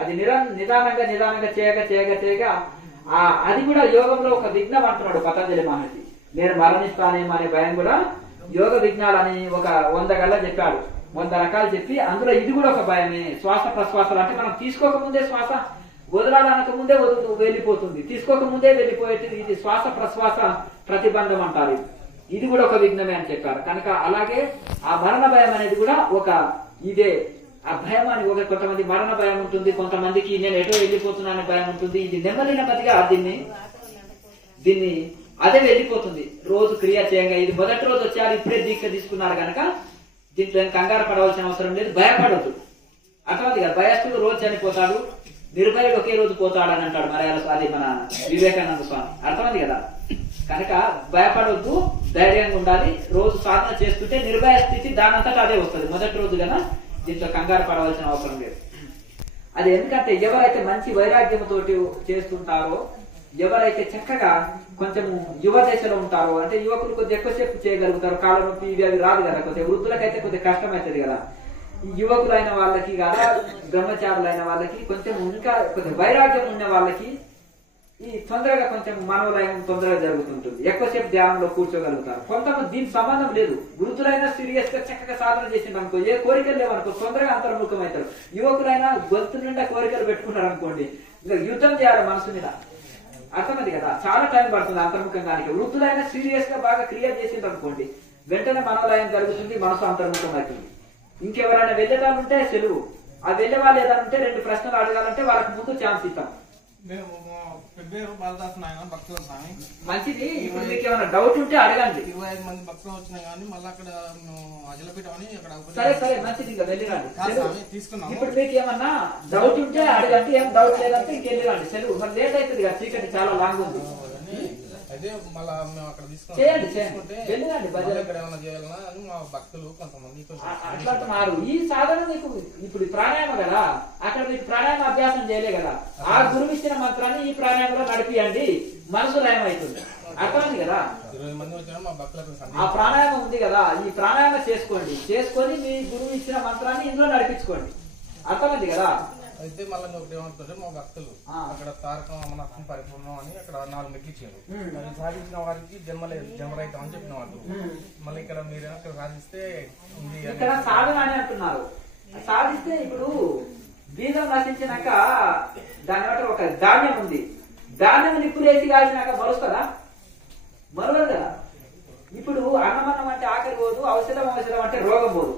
అది నిదానంగా నిదానంగా చేయగా చేయగా చేయగా అది కూడా యోగంలో ఒక విఘ్నం అంటున్నాడు పతంజలి మహర్షి. నేను మరణిస్తానేమో అనే భయం కూడా యోగ విఘ్నాలని ఒక 100 గల్లా చెప్పాడు, 100 రకాలు చెప్పి అందులో ఇది కూడా ఒక భయమే. శ్వాస ప్రశ్వాసాలు అంటే మనం తీసుకోకముందే శ్వాస వదలాలనక ముందే వెళ్ళిపోతుంది, తీసుకోకముందే వెళ్ళిపోయేది. ఇది శ్వాస ప్రశ్వాస ప్రతిబంధం అంటారు. ఇది కూడా ఒక విఘ్నమే అని చెప్పారు. కనుక అలాగే ఆ మరణ భయం అనేది కూడా ఒక ఇదే. ఆ భయం అని ఒక కొంతమంది మరణ భయం ఉంటుంది, కొంతమందికి నేను ఎటో వెళ్ళిపోతున్నానని భయం ఉంటుంది. ఇది నెమ్మదిగా దీన్ని అదే వెళ్ళిపోతుంది. రోజు క్రియ చేయంగా ఇది మొదటి రోజు వచ్చారు, ఇప్పుడే దీక్ష తీసుకున్నారు కనుక దీంట్లో కంగారు పడవలసిన అవసరం లేదు, భయపడవద్దు. అర్థమైంది కదా? భయస్థుడు రోజు చనిపోతాడు, నిర్భయుడు ఒకే రోజు పోతాడు అని అంటాడు అది మన వివేకానంద స్వామి. అర్థమైంది కదా? కనుక భయపడవద్దు, ధైర్యంగా ఉండాలి. రోజు సాధన చేస్తుంటే నిర్భయ స్థితి దానంతటా అదే వస్తుంది మొదటి రోజు కదా. దీంట్లో కంగారు పడవలసిన అవసరం లేదు. అది ఎందుకంటే ఎవరైతే మంచి వైరాగ్యంతో చేస్తుంటారో, ఎవరైతే చక్కగా కొంచెం యువ దశలో ఉంటారో, అంటే యువకులు కొద్దిగా ఎక్కువసేపు చేయగలుగుతారు, కాళ్ళ నొప్పి ఇవి అవి రాదు కదా. కొద్దిగా వృద్ధులకైతే కొద్దిగా కష్టం అవుతుంది కదా. యువకులైన వాళ్ళకి కదా, బ్రహ్మచారులైన వాళ్ళకి కొంచెం ఇంకా కొద్దిగా వైరాగ్యం ఉన్న వాళ్ళకి ఈ తొందరగా కొంచెం మనోలయం తొందరగా జరుగుతుంటుంది, ఎక్కువసేపు ధ్యానంలో కూర్చోగలుగుతారు. కొంతమంది దీనికి సంబంధం లేదు, వృద్ధులైనా సీరియస్ గా చక్కగా సాధన చేసింది అనుకో, ఏ కోరికలు లేవనుకో తొందరగా అంతర్ముఖం అవుతారు. యువకులైనా గొంతు నిండా కోరికలు పెట్టుకున్నారు అనుకోండి, ఇంకా యుద్ధం చేయాలి మనసు మీద. అర్థమైంది కదా? చాలా టైం పడుతుంది అంతర్ముఖంగానికి. వృద్ధులైనా సీరియస్ గా బాగా క్రియేట్ చేసింది అనుకోండి, వెంటనే మనోలయం జరుగుతుంది, మనసు అంతర్ముఖం అవుతుంది. ఇంకెవరైనా వెళ్ళేదాలు ఉంటే సెలవు. ఆ వెళ్ళే వాళ్ళు ఏదైనా ఉంటే 2 ప్రశ్నలు అడగాలంటే వాళ్ళకి ముందు ఛాన్స్ ఇస్తాం. మంచిది. ఇప్పుడు మీకు ఏమైనా డౌట్ ఉంటే అడగండి. 25 మంది భక్తులు వచ్చినాయి కానీ మళ్ళీ అక్కడ అజలపీఠం అని అక్కడ సరే మంచిది, ఇంకా వెళ్ళిరండి. తీసుకున్నాం. ఇప్పుడు మీకు ఏమన్నా డౌట్ ఉంటే అడగండి, ఏం డౌట్ లేదంటే ఇంకెళ్ళిరండి. సెలవు మరి లేట్ అవుతుంది కదా, చీకటి చాలా లాంగ్ ఉంది. అదే మళ్ళా మేము అక్కడ చేయండి, తీసుకుంటే వెళ్ళిరండి. బజార్ ఇక్కడ ఏమైనా చేయాలన్నా అని మా భక్తులు కొంతమంది అట్లా అంటున్నారు. ఈ సాధన మీకు ఇప్పుడు ప్రాణాయామ కదా, అక్కడ మీకు ప్రాణాయామ అభ్యాసం చేయలే కదా, ఆ గురువు ఇచ్చిన మంత్రాన్ని ఈ ప్రాణాయామంలో నడిపియండి, మనసు లయం అవుతుంది. అర్థమైంది కదా? 20 మంది వచ్చారు మా భక్తులకు. ఆ ప్రాణాయామం ఉంది కదా, ఈ ప్రాణాయామం చేసుకొని మీ గురువు ఇచ్చిన మంత్రాన్ని ఇందులో నడిపించుకోండి. అర్థమైంది కదా? అయితే మళ్ళీ ఒకటి ఏమంటుంటే మా భక్తులు అక్కడ తారకం అమనత్వం పరిపూర్ణం అని అక్కడ 4 మెట్లు ఇచ్చారు. అది సాధించిన వారికి జన్మరహితం అని చెప్పిన వాళ్ళు. మళ్ళీ ఇక్కడ మీరు అక్కడ సాధిస్తే ఇక్కడ సాధన అని అంటున్నారు. సాధిస్తే ఇప్పుడు బీజం నశించినాక దాని బట్టి ఒక ధాన్యం ఉంది, ధాన్యం నిప్పులేసి కాల్చినాక మరుస్తుందా? మరవదు కదా. ఇప్పుడు అన్నమన్నం అంటే ఆకలి పోదు, ఔషధం అంటే రోగం పోదు.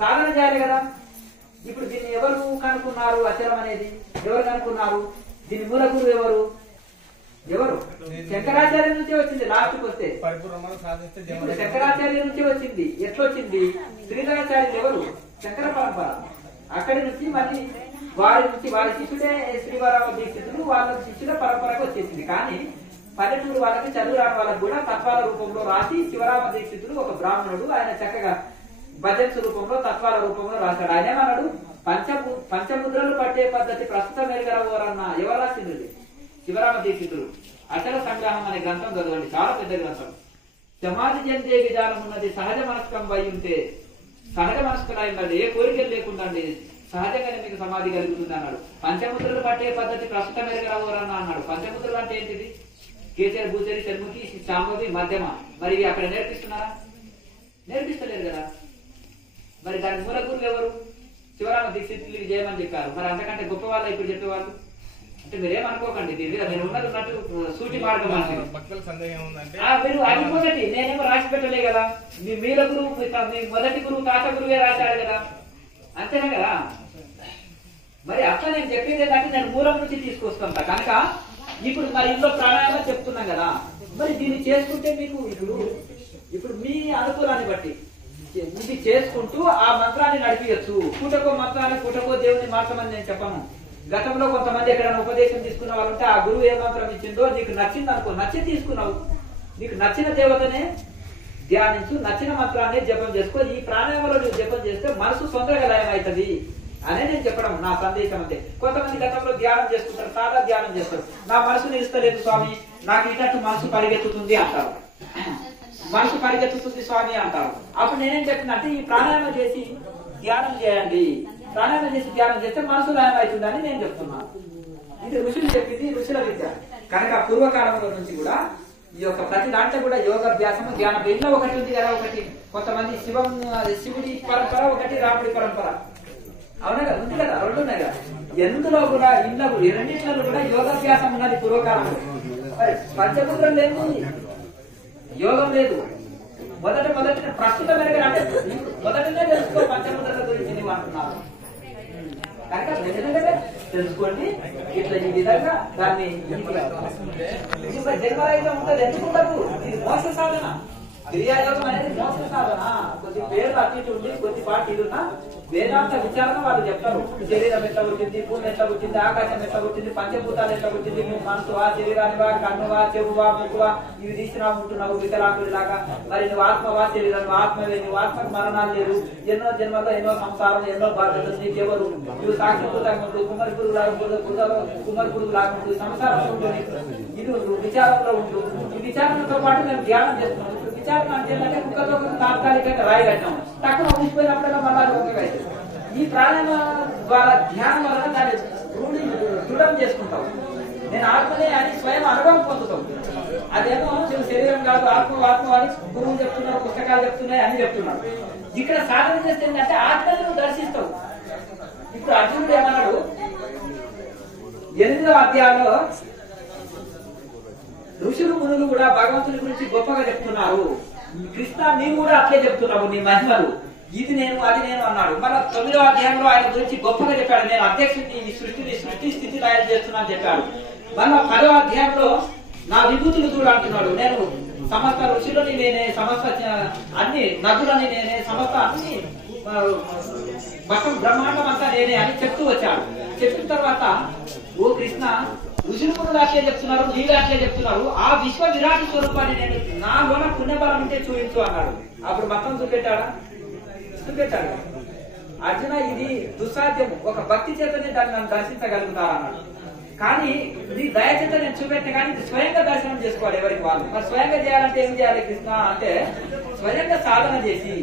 సాధన చేయాలి కదా. ఇప్పుడు దీన్ని ఎవరు కనుక్కున్నారు అచలం అనేది? ఎవరు కనుక్కున్నారు? దీని మూల గురువు ఎవరు? ఎవరు? శంకరాచార్య నుంచే వచ్చింది. లాస్ట్కి వస్తే ఇప్పుడు శంకరాచార్య నుంచే వచ్చింది. ఎట్లొచ్చింది? శ్రీధరాచార్యులు ఎవరు? శంకర పరంపర. అక్కడి నుంచి మళ్ళీ వారి నుంచి వారి శిష్యుడే శ్రీవరామ దీక్షితులు, వాళ్ళ శిష్యుల పరంపరకు వచ్చేసింది. కానీ పల్లెటూరు వాళ్ళకి, చదువు రాని వాళ్ళకి కూడా తత్వాల రూపంలో రాసి శివరామ దీక్షితులు ఒక బ్రాహ్మణుడు, ఆయన చక్కగా భజన్స్ రూపంలో తత్వాల రూపంలో రాశాడు. ఆయన ఏమన్నాడు? పంచముద్రలు పట్టే పద్ధతి ప్రస్తుతం మెరుగరవరన్న ఎవరు రాసింది? శివరామ దీక్షితులు. అచల సంగ్రహం అనే గ్రంథం చదవండి, చాలా పెద్ద గ్రంథం. సమాధి చెందే విధానం ఉన్నది సహజ మనస్కం అయి ఉంటే, సహజ మనస్కులై ఉన్నది, ఏ కోరికలు లేకుండా సహజంగానే మీకు సమాధి కలుగుతుంది అన్నాడు. పంచముద్రలు పట్టే పద్ధతి ప్రస్తుతం మెరుగరవరన్న అన్నాడు. పంచముద్రలు అంటే ఏంటిది? కేసరి, భూచరి, చర్ముఖి, శాంభవి, మధ్యమ. మరి అక్కడ నేర్పిస్తున్నారా? నేర్పిస్తలేరు కదా. మరి దాని మూల గురువు ఎవరు? శివరామ దీక్షితులకి చేయమని చెప్పారు. మరి అంతకంటే గొప్ప వాళ్ళు ఇప్పుడు చెప్పేవాళ్ళు అంటే మీరేమనుకోకండి. దీని మీద నేను ఉన్నట్టు సూటి మార్గం మీరు అనుకోకండి. నేనేమో రాసి పెట్టలే కదా. మీ మీల గురువు, మీ మొదటి గురువు తాత గురువే రాశాడు కదా, అంతేనా కదా. మరి అట్లా నేను చెప్పేది ఏంటంటే నేను మూలం నుంచి తీసుకొస్తాను కనుక ఇప్పుడు మరి ఇంట్లో ప్రాణాయామం చెప్తున్నాం కదా. మరి దీన్ని చేసుకుంటే మీకు ఇప్పుడు మీ అనుకూలాన్ని బట్టి ఇది చేసుకుంటూ ఆ మంత్రాన్ని నడిపించచ్చు. పూటకో మంత్రాన్ని, పూటకో దేవుని మార్చమని నేను చెప్పను. గతంలో కొంతమంది ఎక్కడైనా ఉపదేశం తీసుకున్న వాళ్ళు ఉంటే ఆ గురువు ఏ మంత్రం ఇచ్చిందో నీకు నచ్చింది అనుకో, నచ్చి తీసుకున్నావు, నీకు నచ్చిన దేవతనే ధ్యానించు, నచ్చిన మంత్రాన్ని జపం చేసుకో. ఈ ప్రాణాయామంలో నువ్వు జపం చేస్తే మనసు తొందరగా లయం అవుతుంది అనే నేను చెప్పడం నా సందేశం. అంతే. కొంతమంది గతంలో ధ్యానం చేసుకుంటారు, సాదా ధ్యానం చేస్తారు. నా మనసు నిలుస్తలేదు స్వామి, నాకు ఇటట్టు మనసు పరిగెత్తుతుంది అంటారు. మనసు పరిగెత్తుతుంది స్వామి అంటారు. అప్పుడు నేనేం చెప్తున్నా అంటే ఈ ప్రాణాయామం చేసి ధ్యానం చేయండి. ప్రాణాయామం చేసి ధ్యానం చేస్తే మనసు లయం అవుతుందని నేను చెప్తున్నాను. ఇది ఋషులు చెప్పింది, ఋషుల విద్య. కనుక పూర్వకాలంలో నుంచి కూడా ఈ యొక్క ప్రతి దాంట్లో కూడా యోగాభ్యాసము, ధ్యానం ఎన్నో ఒకటి ఉంది కదా. ఒకటి కొంతమంది శివుడి పరంపర, ఒకటి రాముడి పరంపర, అవునా కదా, ఉంది కదా, రెండు ఉన్నాయి కదా. ఎందులో కూడా ఇళ్ళకు రెండింటిలో కూడా యోగాభ్యాసం ఉన్నది పూర్వకాలంలో. పంచముద్రలు లేదు, యోగం లేదు. మొదటి ప్రస్తుతం అంటే మొదటనే తెలుసుకో పంచముద్రల గురించి నువ్వు అంటున్నావు కనుక తెలుసుకోండి. ఇట్లా ఈ విధంగా దాన్ని జన్మరాయిగా ఉంటుంది. ఎందుకుండదు? ఇది మోక్ష సాధన. క్రియాయోగం అనేది మోక్ష సాధన. కొద్ది పేర్లు అటు ఇటు ఉండి కొద్ది పార్టీలున్నా వేదాంత విచారణ వాళ్ళు చెప్తారు. శరీరం ఎట్లా పుట్టింది, భూమి ఎట్లా పుట్టింది, ఆకాశం ఎట్లా పుట్టింది, పంచభూతాలు ఎట్లా పుట్టింది, నువ్వు మనసువా, శరీరానివా, కన్నువా, చెవువా, ముక్కువా, ఇవి తీసినా ఉంటున్నావు వికలాంగుడి లాగా. మరి నువ్వు ఆత్మవా, శరీరం ఆత్మవే, నువ్వు ఆత్మకు మరణాలు లేవు. ఎన్నో జన్మల్లో ఎన్నో సంసారం, ఎన్నో బాధ్యతలు నీకెవరు. నువ్వు సాక్షిభూతంగా ఉంటూ కుమ్మరి పురుగు లాగుంటుంది, కుమ్మరి పురుగు లాగుంటుంది, సంసారంలో ఉంటుంది. ఇది విచారంలో ఉంటూ ఈ విచారణతో పాటు మేము ధ్యానం చేస్తున్నాం. విచారణ అంటే కుక్కతో తాత్కాలికంగా రాయి కట్టాము, తక్కువ ఉంచిపోయినప్పుడల్లా మళ్ళా ఒకగా. ఈ ప్రాణాయామ ద్వారా ధ్యానం వల్ల దాన్ని దృఢం చేసుకుంటాం. నేను ఆత్మనే అని స్వయం అనుభవం పొందుతాం. అదేమో నువ్వు శరీరం కాదు, ఆత్మ అని గురువులు చెప్తున్నారు, పుస్తకాలు చెప్తున్నాయి, అని చెప్తున్నారు. ఇక్కడ సాధన చేస్తే ఏంటంటే ఆత్మని నువ్వు దర్శిస్తావు. ఇప్పుడు అర్జునుడు ఏమన్నాడు? 8వ అధ్యాయంలో ఋషులు మునులు కూడా భగవంతుని గురించి గొప్పగా చెప్తున్నారు. కృష్ణ నీవు కూడా అట్లే చెప్తున్నావు నీ మహిమలు, ఇది నేను అది నేను అన్నాడు. మన 9వ అధ్యాయంలో ఆయన గురించి గొప్పగా చెప్పాడు. నేను అధ్యక్షుడిని, ఈ సృష్టి స్థితి తయారు చేస్తున్నాను చెప్పాడు. మళ్ళా 10వ అధ్యాయంలో నా విభూతులు చూడు అంటున్నాడు. నేను సమస్త ఋషులని నేనే, సమస్త అన్ని నదులని నేనే, సమస్త అన్ని మొత్తం బ్రహ్మాండం అంతా నేనే అని చెప్తూ వచ్చాడు. చెప్పిన తర్వాత ఓ కృష్ణ, ఋషులు కూడా అట్లే చెప్తున్నారు, నీళ్ళు అట్లే చెప్తున్నారు, ఆ విశ్వ విరాట్ స్వరూపాన్ని నేను నాలోన పుణ్యబలం ఉంటే చూపించు అన్నాడు. అప్పుడు మొత్తం చూపెట్టాడు. అర్జున ఇది దుస్సాధ్యము, ఒక భక్తి చేతనే దాన్ని నన్ను దర్శించగలుగుతారు అన్నాడు. కానీ నీ దయ చేత నేను చూపెట్టే కానీ స్వయంగా దర్శనం చేసుకోవాలి ఎవరికి వాళ్ళు. మరి స్వయంగా చేయాలంటే ఏం చేయాలి కృష్ణ అంటే స్వయంగా సాధన చేసి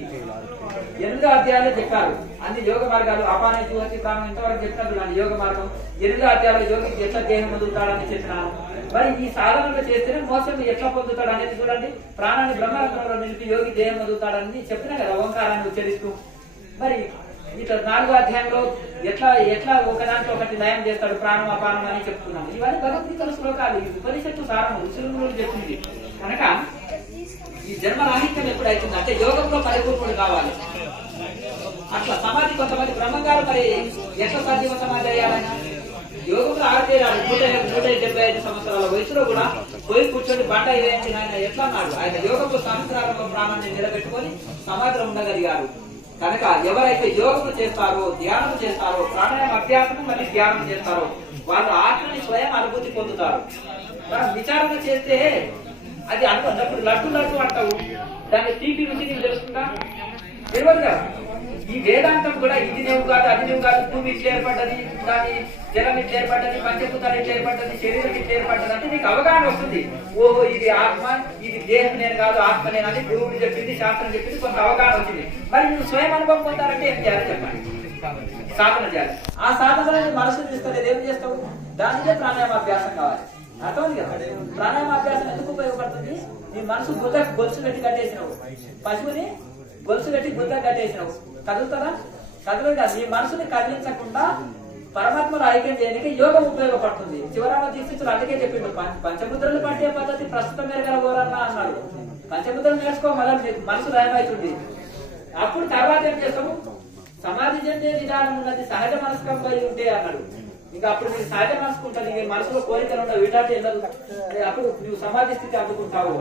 8వ అధ్యాయంలో చెప్పారు అన్ని యోగ మార్గాలు. అపాన జీవతి ప్రాణం ఇంతవరకు చెప్పినట్టు దాని యోగ మార్గం 8వ అధ్యాయంలో యోగి ఎట్లా దేహం పొందుతాడని చెప్పినాను. మరి ఈ సాధనలు చేస్తేనే మోసం ఎట్లా పొందుతాడు అనేది చూడండి. ప్రాణాన్ని బ్రహ్మరంధ్రంలో నిలిపి యోగి దేహం పొందుతాడని చెప్పినా కదా ఓంకారాన్ని ఉచ్చరిస్తూ. మరి ఇట్లా 4వ అధ్యాయంలో ఎట్లా ఒకదాంట్లో ఒకటి లయం చేస్తాడు, ప్రాణం అపానం అని చెప్తున్నాము. ఇవన్నీ భగవద్గీతల శ్లోకాలు, ఉపనిషత్తు సారము, ఋషులు చెప్పింది. కనుక ఈ జన్మ రాహిత్యం ఎప్పుడైతుంది అంటే యోగంలో పరిపూర్ణుడు కావాలి. అట్లా సమాధి కొంతమంది బ్రహ్మంగారు మరి ఎట్లా సజీవ సమాధి అయ్యాలైనా యోగంలో ఆడతేరాడు 175 సంవత్సరాల వయసులో కూడా పోయి కూర్చొని బండ వేయించిన ఆయన ఎట్లా అన్నాడు? ఆయన యోగపు సంవత్సరాల ప్రాణాన్ని నిలబెట్టుకొని సమాధిలో ఉండగలిగారు. కనుక ఎవరైతే యోగము చేస్తారో, ధ్యానం చేస్తారో, ప్రాణాయామ అభ్యాసము మళ్ళీ ధ్యానం చేస్తారో వాళ్ళు ఆత్మని స్వయం అనుభూతి పొందుతారు. మనం విచారణ చేస్తే అది అనుకున్నప్పుడు లడ్డు అంటావు, దాన్ని తీపి రుచి నీకు తెలుస్తుందా? తెలియదు కదా. ఈ వేదాంతం కూడా ఇది నువ్వు కాదు, అది నువ్వు కాదు, భూమి ఇట్లా ఏర్పడ్డది, దాని జలం ఇట్లా ఏర్పడ్డది, పంచభూతాలు ఇట్లా ఏర్పడ్డది, శరీరం ఇట్లా ఏర్పడ్డది అంటే నీకు అవగాహన వస్తుంది. ఓహో ఇది ఆత్మ, ఇది దేహం నేను కాదు, ఆత్మ నేను అని గురువులు చెప్పింది, శాస్త్రం చెప్పింది, కొంత అవగాహన వచ్చింది. మరి నువ్వు స్వయం అనుభవం పొందాలంటే ఏం చేయాలి చెప్పండి? సాధన చేయాలి. ఆ సాధన మనసు తీసుకోలేదు, ఏం చేస్తావు? దానికే ప్రాణాయామాభ్యాసం కావాలి. అర్థమైంది కదా? ప్రాణాయామాభ్యాసం ఎందుకు ఉపయోగపడుతుంది? నీ మనసు గొలుసు పెట్టి కట్టేసినావు, పశువుని గొలుసు పెట్టి గుద్ద కట్టేసినావు, కదులుతారా? కదలదు కాదు. నీ మనసుని కదిలించకుండా పరమాత్మను ఐక్యం చేయడానికి యోగం ఉపయోగపడుతుంది. శివరామ దీక్షితులు అందుకే చెప్పిండు, పంచముద్రలు పట్టే పద్ధతి ప్రస్తుతం మెరగలగోరన్నా అన్నాడు. పంచముద్రలు నేర్చుకో, మళ్ళీ మనసు లయమవుతుంది. అప్పుడు తర్వాత ఏం చేస్తాము? సమాధి చెందే విధానం ఉన్నది సహజ మనస్కంపై ఉంటే అన్నాడు. ఇంకా అప్పుడు నీకు సహజ మనసుకు ఉంటుంది, నీ మనసులో కోరికలు ఉండవు, విడాటి వెళ్ళదు. అప్పుడు నువ్వు సమాధి స్థితి అందుకుంటావు.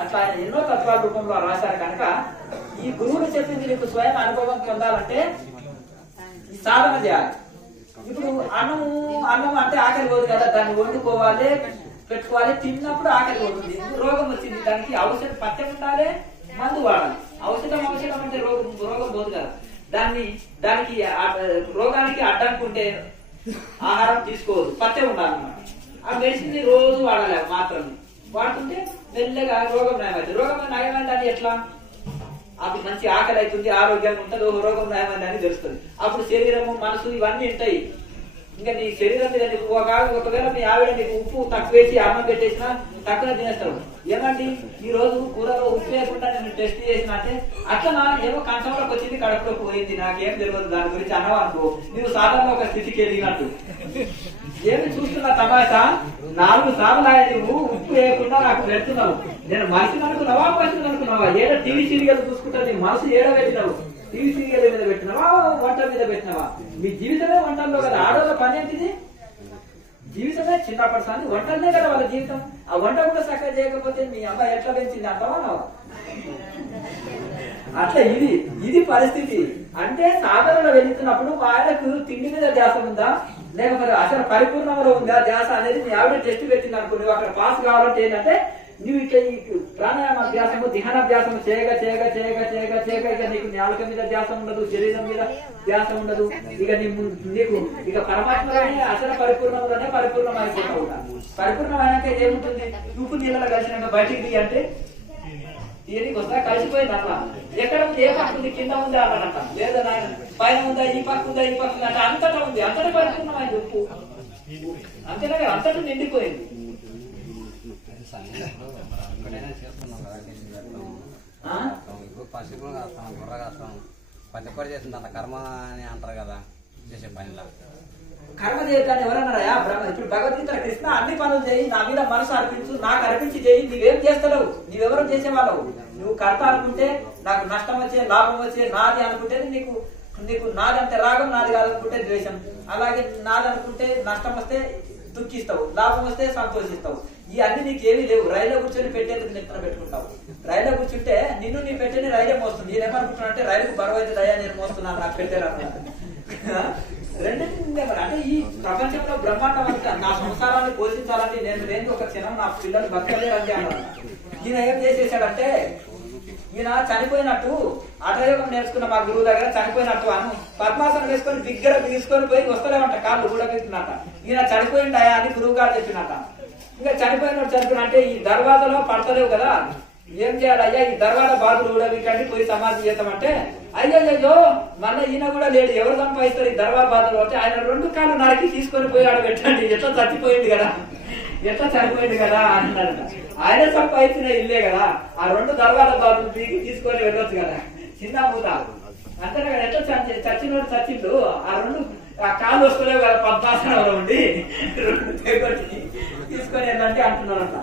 అట్లా ఆయన ఎన్నో తత్వాల రూపంలో రాశారు. కనుక ఈ గురువులు చెప్పింది నీకు స్వయం అనుభవం పొందాలంటే ఈ సాధన చేయాలి. ఇప్పుడు అన్నం అంటే ఆకలి పోదు కదా, దాన్ని వండుకోవాలి, పెట్టుకోవాలి, తిన్నప్పుడు ఆకలి పోతుంది. రోగం వచ్చింది, దానికి ఔషధం పత్యం ఉండాలి, మందు వాడాలి. ఔషధం అంటే రోగం పోదు కదా. దానికి రోగానికి అడ్డానుకుంటే ఆహారం తీసుకోవద్దు, పత్యం ఉండాలన్నమాట. ఆ మెడిసిన్ రోజు వాడాలి, మాత్రమే వాడుతుంటే మెల్లగా రోగం నయమైంది. రోగం నయమైంది అని ఎట్లా? అప్పుడు మంచి ఆకలి అవుతుంది, ఆరోగ్యంగా ఉంటుంది, రోగం నయమైంది అని తెలుస్తుంది. అప్పుడు శరీరము, మనసు ఇవన్నీ ఉంటాయి. ఇంకా నీ శరీరం మీద ఒకవేళ మీ ఆవిడ నీకు ఉప్పు తక్కువ వేసి అన్నం పెట్టేసినా తక్కువ తినేస్తావు. ఏమండి ఈ రోజు కూరలో ఉప్పు వేయకుండా నేను టెస్ట్ చేసిన అంటే అట్లా ఏమో కంచంలోకి వచ్చింది, కడుపులోకి పోయింది, నాకేం తెలియదు దాని గురించి అన్నావు అనుకో, నువ్వు సాధారణ ఒక స్థితికి వెళ్ళినట్టు. ఏమి చూస్తున్నా తమాషా? 4 సార్లు ఆయన నువ్వు ఉప్పు వేయకుండా నాకు పెడుతున్నావు. నేను మనిషిని అనుకున్నావా, మనిషిని అనుకున్నావా? ఏదో టీవీ సీరియల్ చూసుకుంటా నీ మనసు ఏడ పెట్టినావు? టీవీ సీరియల్ మీద పెట్టినావా, వంట మీద పెట్టినావా? మీ జీవితమే వంటల్లో కదా. ఆడవాళ్ళ పని ఏంటిది? జీవితమే చిన్నప్పటి సార్లు వంటలనే కదా వాళ్ళ జీవితం. ఆ వంట కూడా చక్కగా చేయకపోతే మీ అమ్మాయి ఎట్లా పెంచింది అంటావా? అట్లా ఇది పరిస్థితి. అంటే సాధనలో వెళ్తున్నప్పుడు ఆయనకు తిండి మీద ధ్యాస ఉందా, లేకపోతే అసలు పరిపూర్ణంలో ఉందా ధ్యాస అనేది మీ ఆవిడ టెస్ట్ పెట్టింది అనుకో, నువ్వు అక్కడ పాస్ కావాలంటే ఏంటంటే నువ్వు ఇట్లా ఈ ప్రాణాయామ అభ్యాసము, ధ్యానాభ్యాసము చేయగా ఇక నీకు నాలుక మీద ధ్యాస ఉండదు, శరీరం మీద ధ్యాస ఉండదు. ఇక నీకు ఇక పరమాత్మలోనే అసలు పరిపూర్ణంలోనే పరిపూర్ణమైపోతావు. పరిపూర్ణమైనాక ఏముంటుంది? ఉప్పు నీళ్ళలో కలిసినాక బయటికి అంటే దీనికి వస్తా కలిసిపోయింది. అట్లా ఎక్కడ ఉంది, ఏ పక్క ఉంది, కింద ఉంది అన్నాడంట. లేదా నాయన పైన ఉందా, ఈ పక్క ఉందా, ఈ పక్క ఉందా అంటే అంతటా ఉంది, అంతటా పరిపూర్ణమైంది ఉప్పు. అంతేనా? అంతటా నిండిపోయింది. పసిపులు కాస్తాం, బుర్ర కాస్తాం, ప్రతి ఒక్కటి చేస్తుంది అంత కర్మ అని అంటారు కదా చేసే పనిలా. కర్మ చేయటాన్ని ఎవరన్నారా? ఇప్పుడు భగవద్గీత కృష్ణ అన్ని పనులు చేయి, నా మీద మనసు అర్పించు, నాకు అర్పించి చేయి. నీవేం చేస్తావు? నీవెవరో చేసేవాళ్ళవు. నువ్వు కర్త అనుకుంటే నాకు నష్టం వచ్చే, లాభం వచ్చే, నాది అనుకుంటే నీకు నాది అంటే రాగం, నాది కాదనుకుంటే ద్వేషం. అలాగే నాది అనుకుంటే నష్టం వస్తే దుఃఖిస్తావు, లాభం వస్తే సంతోషిస్తావు. ఈ అన్ని నీకు ఏమీ లేవు. రైల్లో కూర్చొని పెట్టేందుకు నెత్తన పెట్టుకుంటావు. రైల్లో కూర్చుంటే నిన్ను నీ పెట్టేని రైలే మోస్తుంది. నేనేమనుకుంటున్నా అంటే రైలుకు బరువు అయితే దయా నేను మోస్తున్నాను, నాకు పెట్టారు రెండింటి. అంటే ఈ ప్రపంచంలో బ్రహ్మాండం అంతా నా సంసారాన్ని పోషించాలంటే నేను లేని ఒక క్షణం నా పిల్లలు బతకలేరంటే అన్నాడు. ఈయన ఏం చేసేసాడంటే, ఈయన చనిపోయినట్టు అటయోగం నేర్చుకున్న మా గురువు దగ్గర చనిపోయినట్టు అను పద్మాసనం వేసుకొని బిగ్గర తీసుకొని పోయి వస్తలేమంట, కాళ్ళు ఊడబెట్టినట్ట. ఈయన చనిపోయిండాయా అని గురువు గారు చెప్పినట్ట. ఇంకా చనిపోయినట్టు చనిపోయిన అంటే ఈ దర్వాజలో పడతలేవు కదా, ఏం చేయాలయ్యా ఈ దర్వాజ బాధలు ఊడబెట్టండి పోయి సమాధి చేద్దామంటే, అయ్యో మళ్ళీ ఈయన కూడా లేడు, ఎవరు సంపాదిస్తారు ఈ దర్వా బాధలు అంటే ఆయన 2 కాళ్ళు నరికి తీసుకొని పోయి ఆడబెట్టండి, ఎట్లా చచ్చిపోయింది కదా, ఎట్లా చనిపోయింది కదా అంటున్నాడు. ఆయన సంపాదించిన ఇల్లే కదా, ఆ 2 దర్వాజ బాధలు తీసుకొని వెళ్ళొచ్చు కదా, చిన్న మూత అంతేనా కదా. ఎట్లా చచ్చినోడు చచ్చిండు, ఆ 2 కాళ్ళు వస్తలేవు కదా పద్మాసనంలో ఉండి 2 తెగొట్టి తీసుకొని వెళ్ళండి అంటున్నారంట.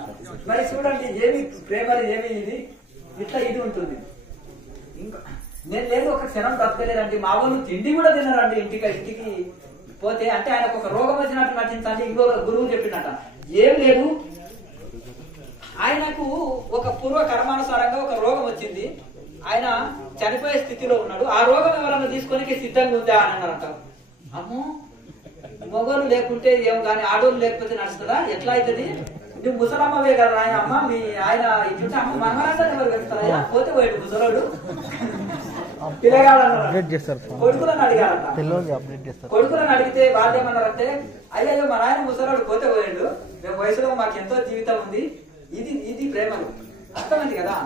మరి చూడండి ఏమి ప్రేమలు, ఏమి ఇది ఇట్లా ఇది ఉంటుంది. నేను లేదు ఒక క్షణం బ్రతకలేదండి, మా వాళ్ళు తిండి కూడా తిన్నారండి. ఇంటికి పోతే అంటే ఆయనకు ఒక రోగం వచ్చినట్టు నటించండి. ఇంకొక గురువు చెప్పినట్ట ఏం లేదు, ఆయనకు ఒక పూర్వ కర్మానుసారంగా ఒక రోగం వచ్చింది, ఆయన చనిపోయే స్థితిలో ఉన్నాడు. ఆ రోగం ఎవరన్నా తీసుకొని సిద్ధంగా ఉందా అని అన్నారంట. అమ్మో మొగోళ్ళు లేకుంటే ఏం కానీ ఆడోళ్ళు లేకపోతే నడుస్తుందా, ఎట్లా అవుతుంది? నువ్వు ముసలమ్మవే కదా ఆయన అమ్మ, మీ ఆయన ఇట్లుంటే అమ్మ మనవరాంటే ఎవరు పెడతారా? పోతే పోయాడు ముసలోడు కొడుకులను అడిగారంట. కొడుకులను అడిగితే వాళ్ళు ఏమన్నారంటే అయ్యో మా నాయన ముసలోడు పోతే పోయాడు, మేము వయసులో మాకు ఎంతో జీవితం ఉంది, ఇది ప్రేమలు అర్థమైంది కదా.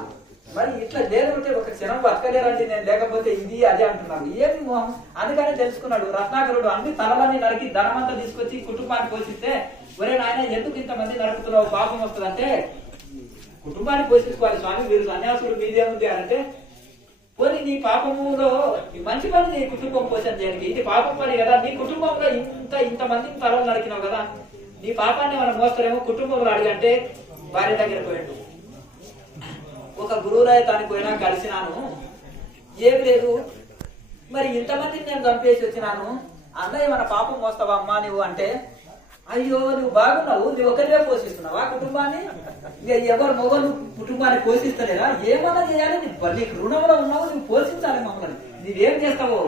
మరి ఇట్లా లేదంటే ఒక క్షణం బతకలేరండి నేను లేకపోతే ఇది అదే అంటున్నారు. ఏమి మోహం? అందుకనే తెలుసుకున్నాడు రత్నాకరుడు. అన్ని తలలన్నీ నరికి ధనమంతా తీసుకొచ్చి కుటుంబాన్ని పోషిస్తే, ఒరే నాయన ఎందుకు ఇంతమంది నరుకుతున్నావు, పాపం వస్తుందంటే కుటుంబాన్ని పోషించుకోవాలి స్వామి, మీరు సన్యాసుడు మీదేముంది అంటే, పోనీ నీ పాపములో మంచి పని నీ కుటుంబం పోషణ చేయడానికి, ఇది పాపం పని కదా, నీ కుటుంబంలో ఇంతమందిని తలలు నరికినావు కదా, నీ పాపాన్ని మనం మోస్తారేమో కుటుంబంలో అడిగంటే భార్య దగ్గర పోయాడు. ఒక గురువురాయతానికి పోయినా కలిసినాను, ఏం లేదు మరి ఇంతమందిని నేను చంపేసి వచ్చినాను, అన్నయ్య మన పాపం మోస్తావా అమ్మా నువ్వు అంటే, అయ్యో నువ్వు బాగున్నావు, నువ్వు ఒకరివే పోషిస్తున్నావా కుటుంబాన్ని, ఇక ఎవరు మొగలు కుటుంబాన్ని పోషిస్తలేరా, ఏమన్నా చేయాలి, నీకు రుణంలో ఉన్నావు, నువ్వు పోషించాలి మమ్మల్ని, నువ్వేం చేస్తావో